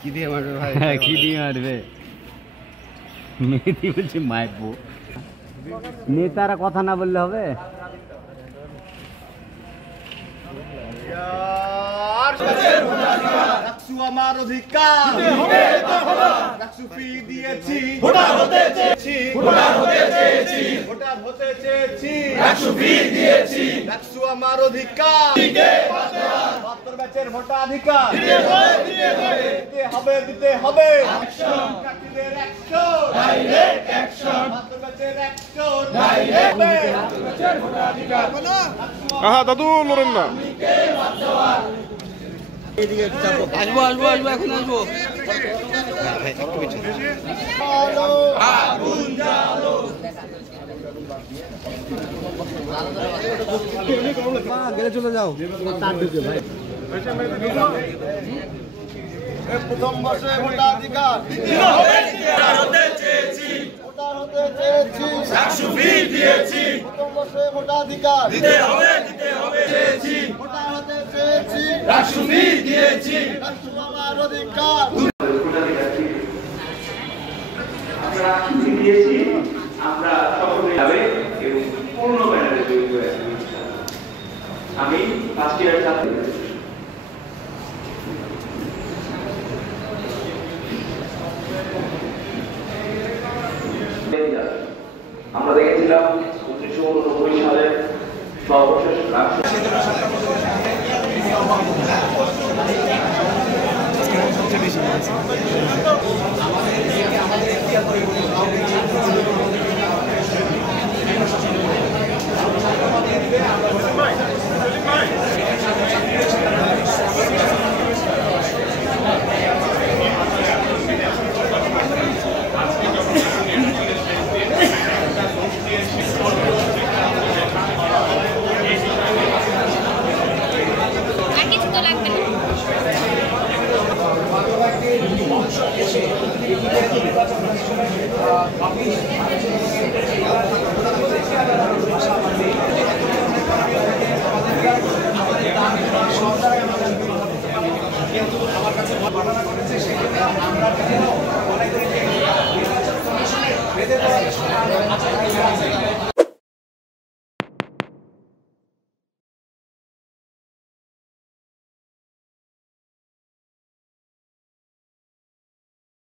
কি দিয়ে মারবে ভাই? হ্যাঁ কি দিয়ে মারবে? মেয়েটি বলছে মারবো। নেতারা কথা না বললে হবে? রাখছু আমার অধিকার, রাখছু ফি দিয়েছি, ভোটার হতে চেয়েছি, ভোটার হতে চেয়েছি, ভোটার হতে চেয়েছি, রাখছু ফি দিয়েছি, রাখছু আমার অধিকার, 72 ব্যাচের ভোটাধিকার দিতে হবে, দিতে হবে, কাটিদের অ্যাকশন, ডাইরেক্ট অ্যাকশন, 72 ব্যাচের অ্যাকশন, ডাইরেক্ট ভোটাধিকার, আহা দাদু লড়েন না। আসবো আসবো আসবো এখন আসবো। আগুন জ্বালো, গেলে চলে যাও, তার ঢুকে ভাই। প্রথম বর্ষে ভোটাধিকার ভোটার হতে চেয়েছি, ভোটার হতে চেয়েছি, রাখছু ফি দিয়েছি, প্রথম বর্ষে ভোটাধিকার দিতে হবে চেয়েছি, ভোটার হতে চেয়েছি, রাখছু ফি দিয়েছি, রাখছু আমার অধিকার। আমরা ছুটি দিয়েছি, আমরা সকলে যাবে এবং পূর্ণ ব্যানারে তৈরি করে আছি। আমি ফার্স্ট ইয়ার ছাত্র। আমরা দেখেছিলাম 1989 সালের সর্বশেষ